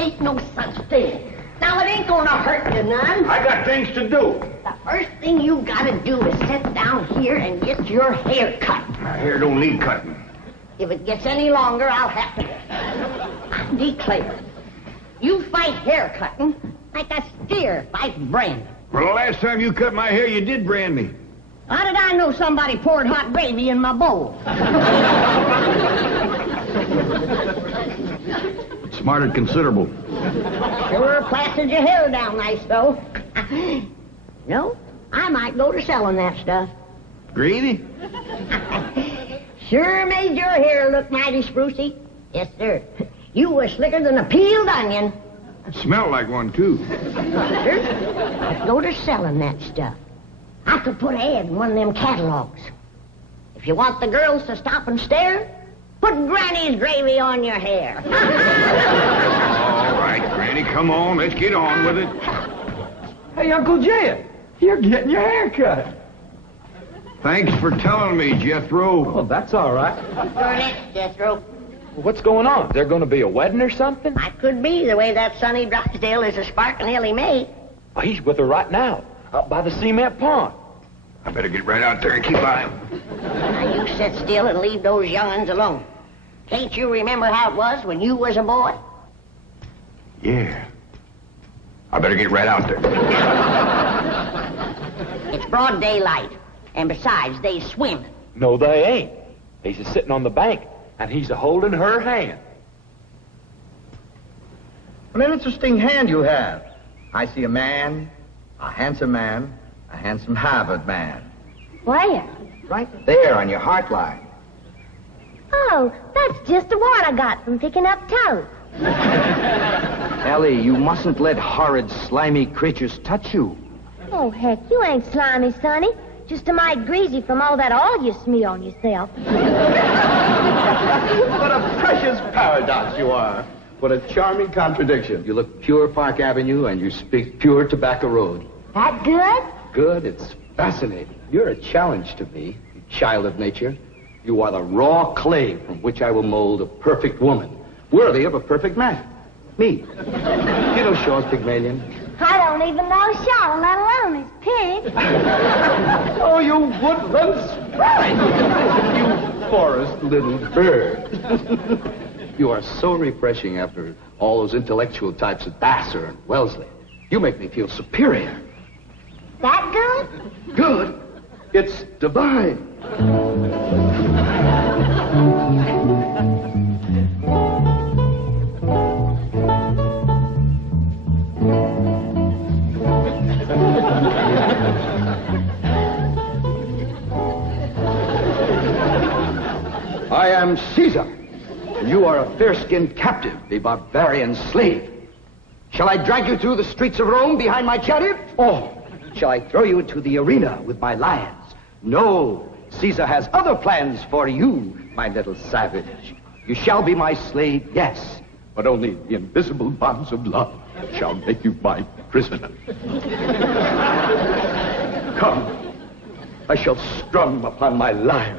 Ain't no such thing. Now, it ain't gonna hurt you none. I got things to do. The first thing you gotta do is sit down here and get your hair cut. My hair don't need cutting. If it gets any longer, I'll have to go. I declare, you fight hair cutting like a steer fights branding. Well, the last time you cut my hair, you did brand me. How did I know somebody poured hot gravy in my bowl? Smarted considerable. Sure plastered your hair down nice, though. No, I might go to selling that stuff. Gravy? Sure made your hair look mighty sprucey. Yes, sir. You were slicker than a peeled onion. It smelled like one, too. Sir, I'd go to selling that stuff. I could put an ad in one of them catalogs. If you want the girls to stop and stare, put Granny's gravy on your hair. All right, Granny, come on. Let's get on with it. Hey, Uncle Jed, you're getting your hair cut. Thanks for telling me, Jethro. Well, that's all right. You're next, Jethro. What's going on? Is there going to be a wedding or something? I could be, the way that Sonny Drysdale is a sparking Elly mate. Oh, he's with her right now, up by the cement pond. I better get right out there and keep by him. Now, you sit still and leave those young'uns alone. Can't you remember how it was when you was a boy? Yeah. I better get right out there. It's broad daylight. And besides, they swim. No, they ain't. He's a sitting on the bank, and he's a holding her hand. What an interesting hand you have. I see a man, a handsome Harvard man. Where? Right there on your heart line. Oh, that's just the one I got from picking up toes. Elly, you mustn't let horrid, slimy creatures touch you. Oh, heck, you ain't slimy, Sonny. Just a mite greasy from all that oil you smear on yourself. What a precious paradox you are. What a charming contradiction. You look pure Park Avenue and you speak pure Tobacco Road. That good? Good? It's fascinating. You're a challenge to me, you child of nature. You are the raw clay from which I will mold a perfect woman, worthy of a perfect man. Me. You know Shaw's Pygmalion? I don't even know Shaw, let alone his pig. Oh, you woodland sprite! You forest little bird. You are so refreshing after all those intellectual types of Vassar and Wellesley. You make me feel superior. That good? Good? It's divine. I am Caesar, and you are a fair-skinned captive, a barbarian slave. Shall I drag you through the streets of Rome behind my chariot? Or shall I throw you into the arena with my lions? No, Caesar has other plans for you, my little savage. You shall be my slave, yes, but only the invisible bonds of love shall make you my prisoner. Come, I shall strum upon my lyre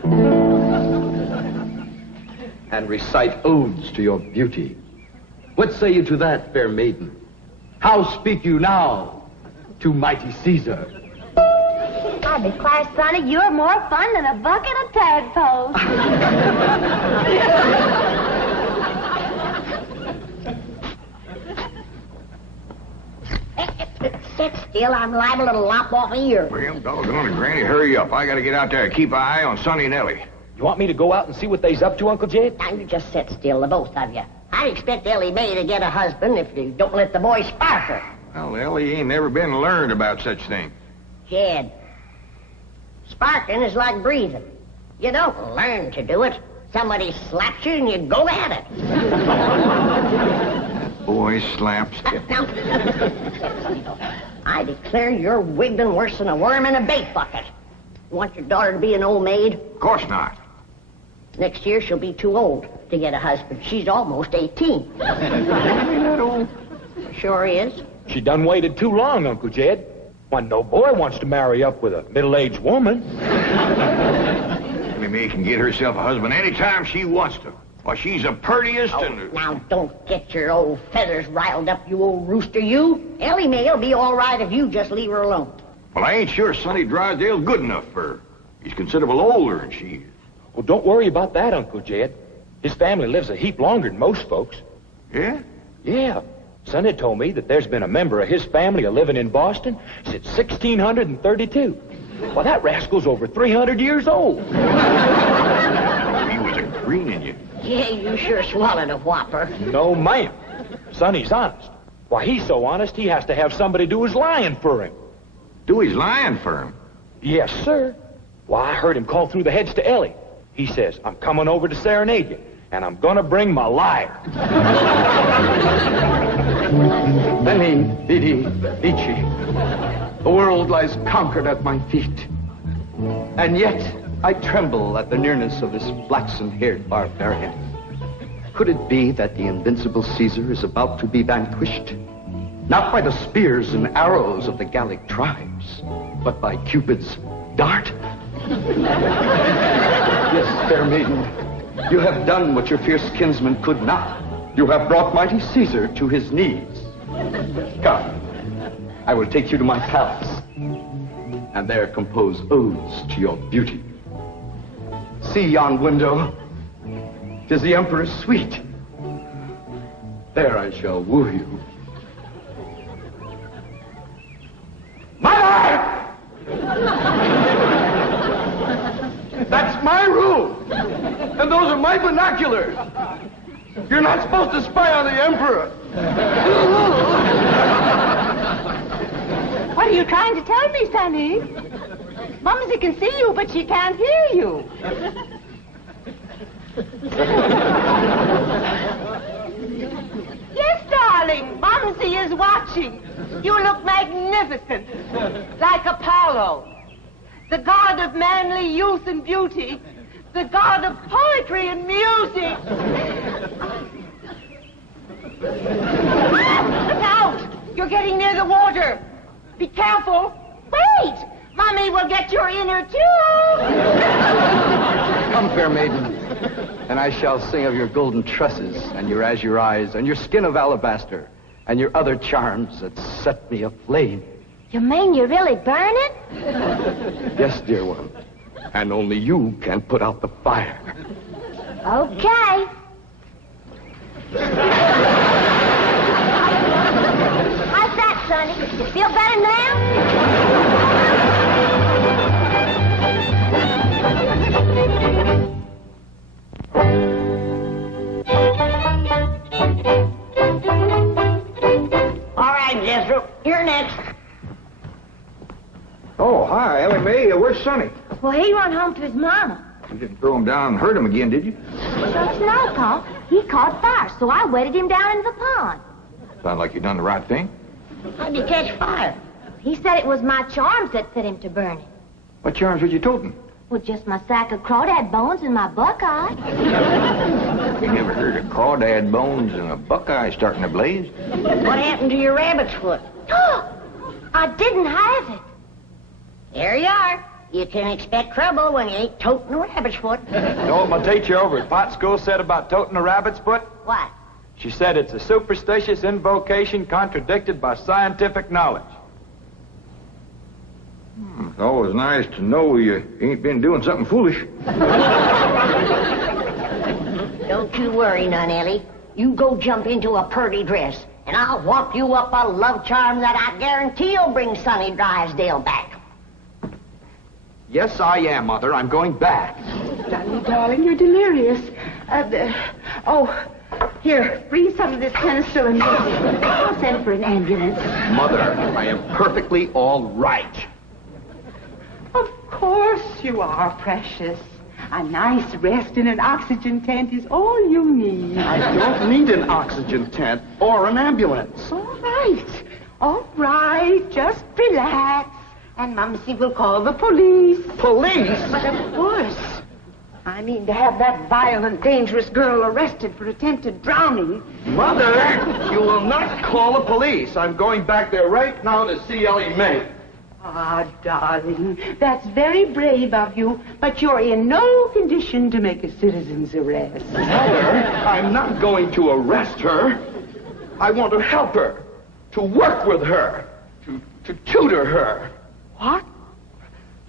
and recite odes to your beauty. What say you to that, fair maiden? How speak you now to mighty Caesar? I declare, Sonny, you're more fun than a bucket of tadpoles. Sit still, I'm liable to lop off a ear. Well, doggone it, Granny, hurry up. I gotta get out there and keep an eye on Sonny and Elly. You want me to go out and see what they's up to, Uncle Jed? Now, you just sit still, the both of you. I expect Elly May to get a husband if you don't let the boy spark her. Well, Elly ain't never been learned about such things. Jed, sparking is like breathing. You don't learn to do it. Somebody slaps you and you go at it. Boy slaps. Now, I declare you're wiggling worse than a worm in a bait bucket. You want your daughter to be an old maid? Of course not. Next year she'll be too old to get a husband. She's almost 18. Ain't that old? Sure is. She done waited too long, Uncle Jed. Why, no boy wants to marry up with a middle-aged woman. Elly May can get herself a husband anytime she wants to. Why, she's the prettiest and... Now, don't get your old feathers riled up, you old rooster, you. Elly may'll be all right if you just leave her alone. Well, I ain't sure Sonny Drysdale's good enough for her. He's considerable older than she is. Well, don't worry about that, Uncle Jed. His family lives a heap longer than most folks. Yeah? Yeah. Sonny told me that there's been a member of his family living in Boston since 1632. Well, that rascal's over 300 years old. He was a greening you. Yeah, you sure swallowed a whopper. No, ma'am. Sonny's honest. Why, he's so honest, he has to have somebody do his lying for him. Do his lying for him? Yes, sir. Why, I heard him call through the hedge to Elly. He says, I'm coming over to serenade you, and I'm gonna bring my liar. Veni, vidi, vici. The world lies conquered at my feet. And yet, I tremble at the nearness of this flaxen-haired barbarian. Could it be that the invincible Caesar is about to be vanquished? Not by the spears and arrows of the Gallic tribes, but by Cupid's dart? Yes, fair maiden, you have done what your fierce kinsman could not. You have brought mighty Caesar to his knees. Come, I will take you to my palace, and there compose odes to your beauty. See yon window. 'Tis the Emperor's suite. There I shall woo you. Mother! That's my room, and those are my binoculars. You're not supposed to spy on the Emperor. What are you trying to tell me, Sonny? Mumsy can see you, but she can't hear you. Yes, darling, Mumsy is watching. You look magnificent, like Apollo, the god of manly youth and beauty, the god of poetry and music. Look out! You're getting near the water. Be careful. Wait! Mommy will get your inner tube. Come, fair maiden, and I shall sing of your golden tresses and your azure eyes and your skin of alabaster and your other charms that set me aflame. You mean you really burn it? Yes, dear one, and only you can put out the fire. Okay. How's that, Sonny? You feel better now? All right, Jethro, you're next. Oh, hi, Elly May. Where's Sonny? Well, he run home to his mama. You didn't throw him down and hurt him again, did you? Shucks no, Pop. He caught fire, so I wetted him down in the pond. Sound like you done the right thing. How'd you catch fire? He said it was my charms that fit him to burn it. What charms was you toting? Well, just my sack of crawdad bones and my buckeye. You never heard of crawdad bones and a buckeye starting a blaze? What happened to your rabbit's foot? I didn't have it. There you are. You can expect trouble when you ain't toting a rabbit's foot. You know what my teacher over at Pot School said about toting a rabbit's foot? What? She said it's a superstitious invocation contradicted by scientific knowledge. It's always nice to know you ain't been doing something foolish. Don't you worry none, Elly. You go jump into a purty dress, and I'll walk you up a love charm that I guarantee will bring Sonny Drysdale back. Yes, I am, Mother. I'm going back. Sonny, darling, you're delirious. Here, bring some of this penicillin. I'll send for an ambulance. Mother, I am perfectly all right. Of course you are, precious. A nice rest in an oxygen tent is all you need. I don't need an oxygen tent or an ambulance. All right. Just relax. And Mumsy will call the police. Police? But of course. I mean to have that violent, dangerous girl arrested for attempted drowning. Mother, you will not call the police. I'm going back there right now to see Elly May. Ah, darling, that's very brave of you, but you're in no condition to make a citizen's arrest. Mother, I'm not going to arrest her. I want to help her, to work with her, to tutor her. What?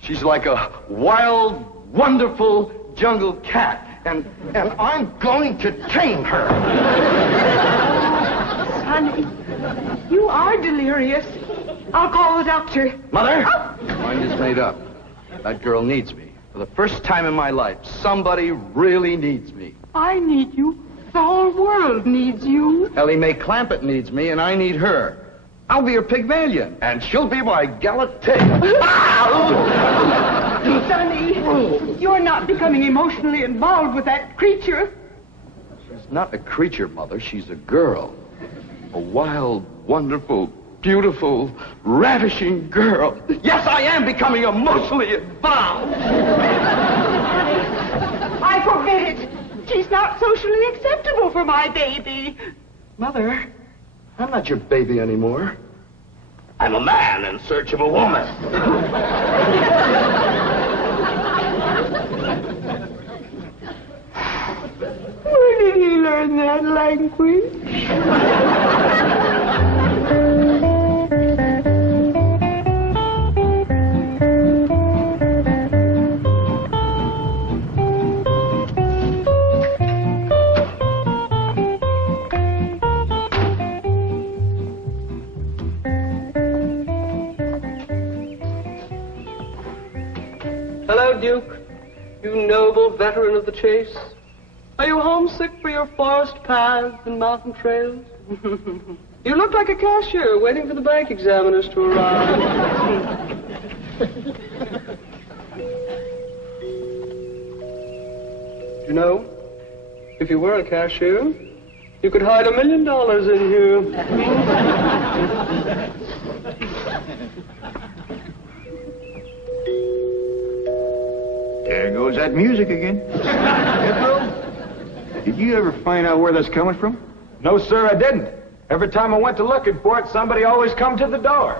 She's like a wild, wonderful jungle cat, and I'm going to tame her. Sonny, you are delirious. I'll call the doctor. Mother, mind is made up. That girl needs me. For the first time in my life, somebody really needs me. I need you. The whole world needs you. Elly May Clampett needs me, and I need her. I'll be her Pygmalion, and she'll be my Galatea. Sonny, you're not becoming emotionally involved with that creature. She's not a creature, Mother. She's a girl. A wild, wonderful, beautiful, ravishing girl. Yes, I am becoming emotionally involved. I forbid it. She's not socially acceptable for my baby. Mother, I'm not your baby anymore. I'm a man in search of a woman. Where did he learn that language? Hello, Duke. You noble veteran of the chase. Are you homesick for your forest paths and mountain trails? You look like a cashier waiting for the bank examiners to arrive. You know, if you were a cashier, you could hide $1 million in here. There goes that music again. Jethro, did you ever find out where that's coming from? No, sir, I didn't. Every time I went to looking for it, somebody always come to the door.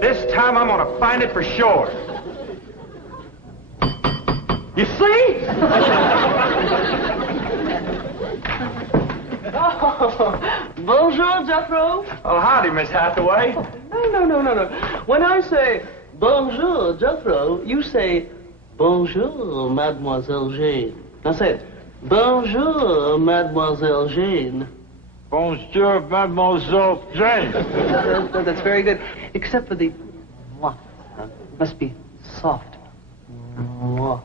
This time I'm gonna find it for sure. You see? Oh, bonjour, Jethro. Oh, howdy, Miss Hathaway. No. When I say bonjour, Jethro, you say bonjour, Mademoiselle Jane. Now say it. Bonjour, Mademoiselle Jane. Bonjour, Mademoiselle Jane. That's very good. Except for the mwah. Must be soft. Mwah.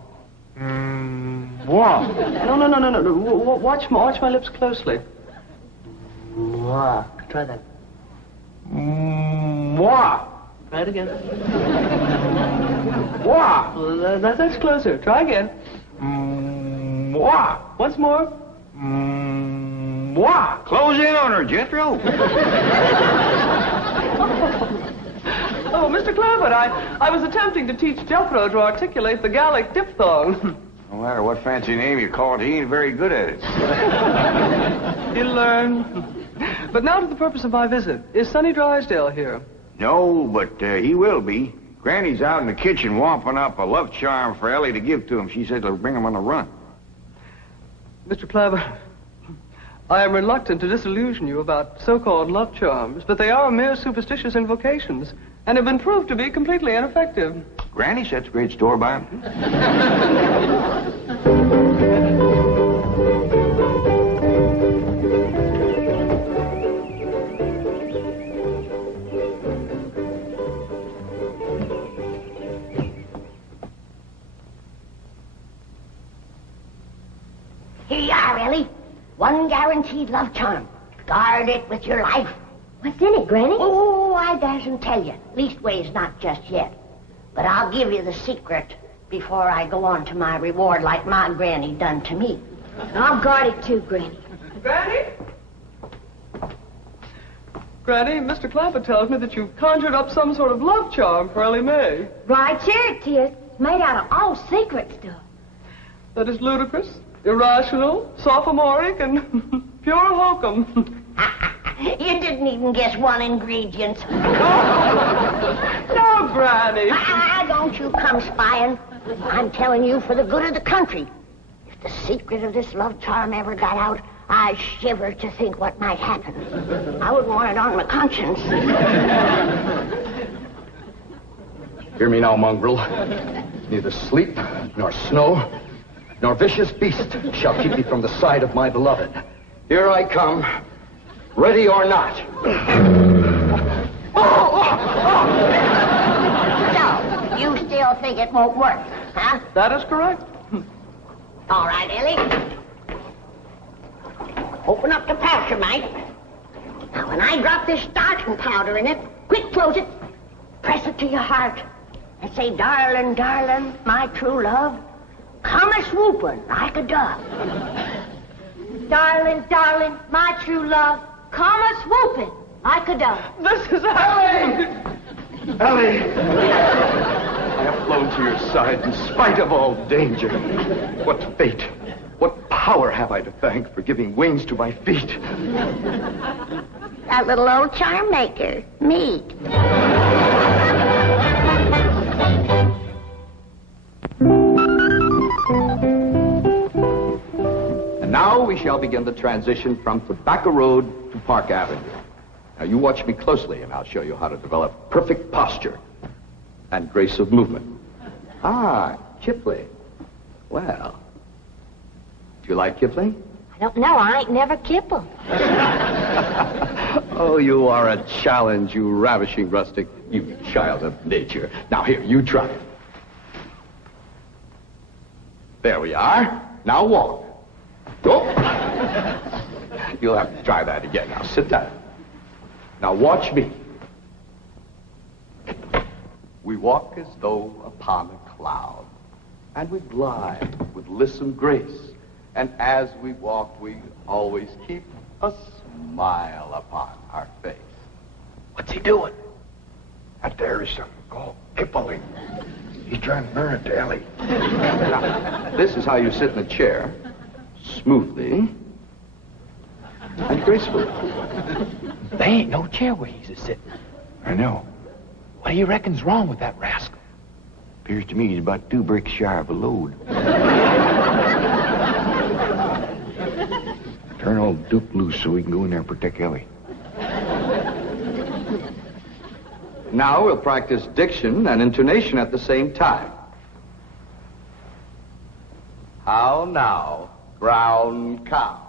What? No. Watch my lips closely. Mwah. Try that. What? Try it again. What? That's closer. Try again. What? Once more. What? Close in on her, Jethro. Oh, Mr. Clampett, I was attempting to teach Jethro to articulate the Gallic diphthong. No matter what fancy name you call it, he ain't very good at it. He'll learn. But now to the purpose of my visit. Is Sonny Drysdale here? No, but he will be. Granny's out in the kitchen wamping up a love charm for Elly to give to him. She said it'll bring him on the run. Mr. Clampett, I am reluctant to disillusion you about so-called love charms, but they are mere superstitious invocations and have been proved to be completely ineffective. Granny sets great store by him. Here you are, Elly. One guaranteed love charm. Guard it with your life. What's in it, Granny? Oh, I dasn't tell you. Leastways, not just yet. But I'll give you the secret before I go on to my reward like my granny done to me. I'll guard it too, Granny. Granny? Granny, Mr. Clampett tells me that you've conjured up some sort of love charm for Elly May. Right here it is. It's made out of all secret stuff. That is ludicrous, irrational, sophomoric, and pure hokum. You didn't even guess one ingredient. No, Granny. Don't you come spying. I'm telling you for the good of the country. If the secret of this love charm ever got out, I shiver to think what might happen. I wouldn't want it on my conscience. Hear me now, mongrel. Neither sleep, nor snow, nor vicious beast shall keep me from the side of my beloved. Here I come, ready or not. So, you still think it won't work, huh? That is correct. All right, Elly. Open up the pouch, mate. Now, when I drop this starting powder in it, quick close it. Press it to your heart. And say, darling, darling, my true love, come a-swooping like a dove. Darling, darling, my true love, come a-swooping like a dove. This is Elly! Elly! I have flown to your side in spite of all danger. What fate, what power have I to thank for giving wings to my feet? That little old charm maker, me. And now we shall begin the transition from Tobacco Road to Park Avenue. Now you watch me closely and I'll show you how to develop perfect posture and grace of movement. Ah, Kipling. Well, do you like Kipling? I don't know. I ain't never kippled. Oh, you are a challenge, you ravishing rustic, you child of nature. Now here, you try it. There we are. Now walk. Go. You'll have to try that again. Now sit down. Now watch me. We walk as though upon a cloud, and we glide with lissom grace. And as we walk, we always keep a smile upon our face. What's he doing? That there is something called Kipling. He's trying to learn it to Elly. Now, this is how you sit in a chair, smoothly and gracefully. There ain't no chair where he's a-sitting. I know. What do you reckon's wrong with that rascal? Appears to me he's about 2 bricks shy of a load. Turn old Duke loose so we can go in there and protect Elly. Now we'll practice diction and intonation at the same time. How now, brown cow?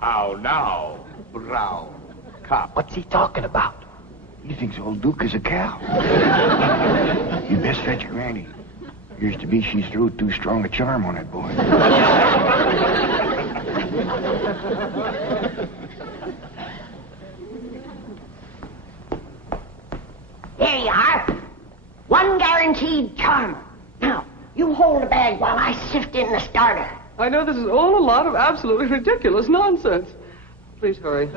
How now, brown cow? What's he talking about? He thinks old Duke is a cow. You best fetch Granny. Appears to be she's threw too strong a charm on that boy. Here you are. One guaranteed charm. Now, you hold the bag while I sift in the starter. I know this is all a lot of absolutely ridiculous nonsense. Please hurry.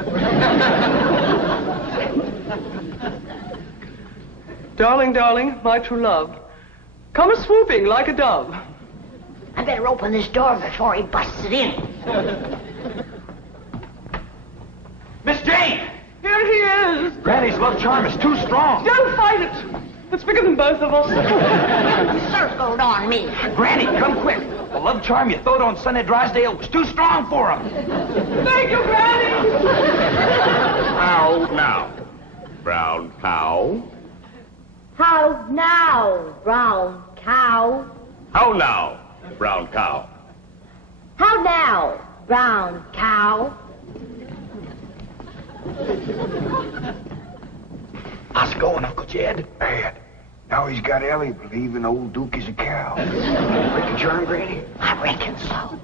Darling, darling, my true love, come a-swooping like a dove. I better open this door before he busts it in. Miss Jane! Here he is. Granny's love charm is too strong. Don't fight it. It's bigger than both of us. Circled on me. Granny, come quick. The love charm you throwed on Sonny Drysdale was too strong for him. Thank you, Granny. How now, brown cow? How now, brown cow? How now, brown cow? How now, brown cow? How's it going, Uncle Jed? Bad. Now he's got Elly believing old Duke is a cow. Break the charm, Granny? I reckon so.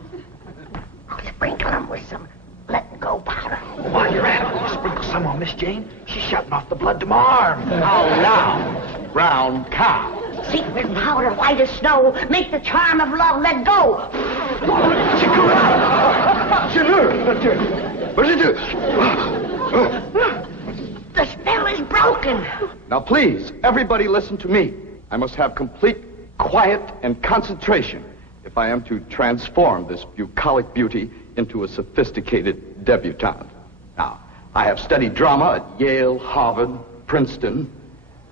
I'll sprinkle him with some let-go powder. While you're at it, will you sprinkle some on Miss Jane? She's shutting off the blood to my arm. How now, brown cow? Secret powder white as snow. Make the charm of love let go. What did you do? The spell is broken. Now, please, everybody listen to me. I must have complete quiet and concentration if I am to transform this bucolic beauty into a sophisticated debutante. Now, I have studied drama at Yale, Harvard, Princeton,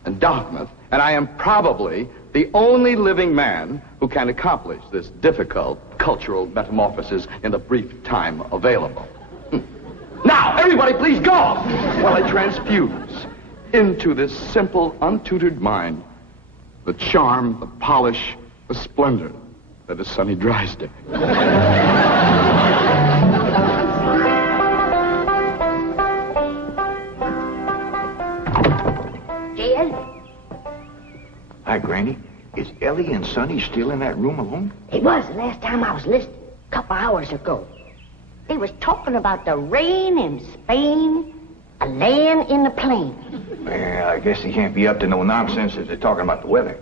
and Dartmouth, and I am probably the only living man who can accomplish this difficult cultural metamorphosis in the brief time available. Now, everybody please go while I transfuse into this simple, untutored mind the charm, the polish, the splendor that is Sonny Drysdale. Jed? Hi, Granny. Is Elly and Sonny still in that room alone? It was the last time I was listening, a couple hours ago. They was talking about the rain in Spain, a land in the plain. Well, I guess they can't be up to no nonsense if they're talking about the weather.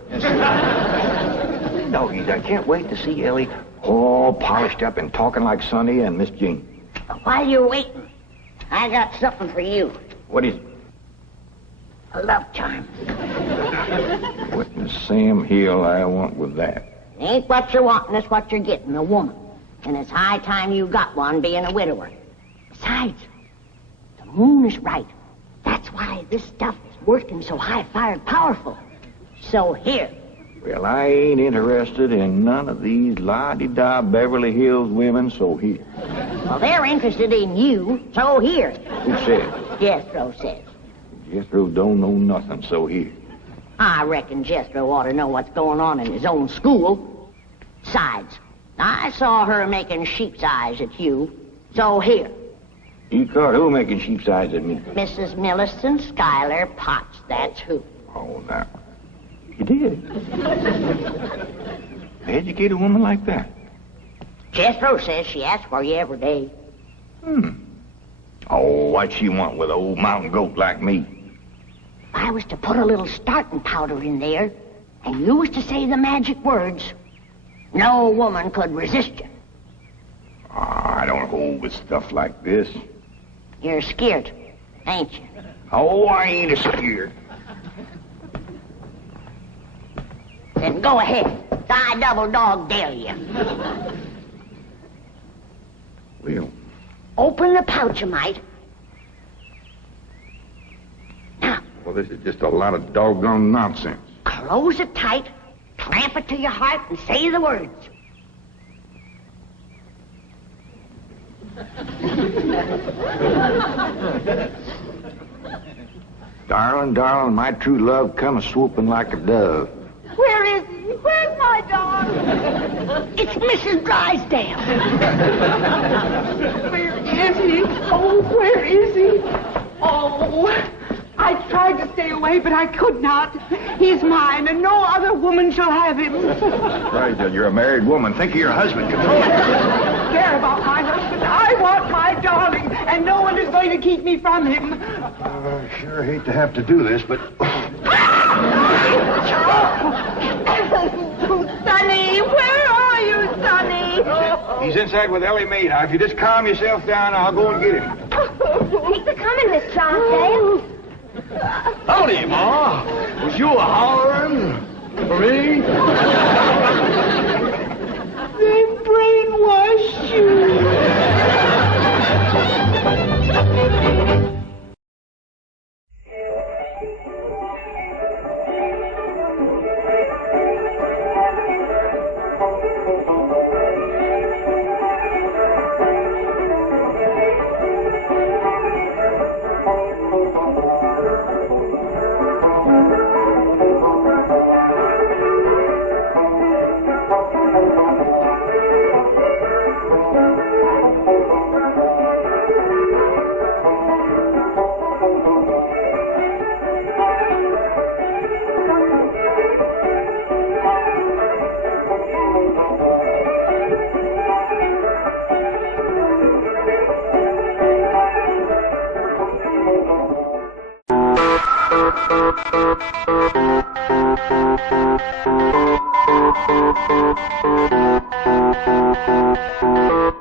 Doggies, I can't wait to see Elly all polished up and talking like Sonny and Miss Jean. While you're waiting, I got something for you. What is it? A love charm. What in Sam Hill I want with that? It ain't what you're wanting, it's what you're getting, a woman. And it's high time you got one, being a widower. Besides, the moon is right. That's why this stuff is working so high-fired powerful. So here. Well, I ain't interested in none of these la-di-da Beverly Hills women, so here. Well, they're interested in you, so here. Who said? Jethro says. Jethro don't know nothing, so here. I reckon Jethro ought to know what's going on in his own school. Besides, I saw her making sheep's eyes at you, so here. You caught who making sheep's eyes at me? Mrs. Millicent Schuyler Potts, that's who. Oh, now. You did? Educate a woman like that? Jethro says she asks for you every day. Oh, what she want with an old mountain goat like me? If I was to put a little starting powder in there, and you was to say the magic words, no woman could resist you. I don't hold with stuff like this. You're scared, ain't you? Oh, I ain't scared. Then go ahead. I double dog dare you. Well, Open the pouch-a-mite. Now, well, this is just a lot of doggone nonsense. close it tight, clamp it to your heart, and say the words. Darling, darling, my true love come a-swooping like a dove. Where is he? Where's my dog? It's Mrs. Drysdale. Where is he? Oh, where is he? Oh, I tried to stay away, but I could not. He's mine, and no other woman shall have him. Drysdale, you're a married woman. Think of your husband. Control yourself. Care about my husband. I want my darling, and no one is going to keep me from him. I sure hate to have to do this, but... Sonny, where are you, Sonny? He's inside with Elly Mae. Now, if you just calm yourself down, I'll go and get him. Thanks for coming, Miss Drysdale. Howdy, Ma. Was you a-hollering for me? They brainwashed you.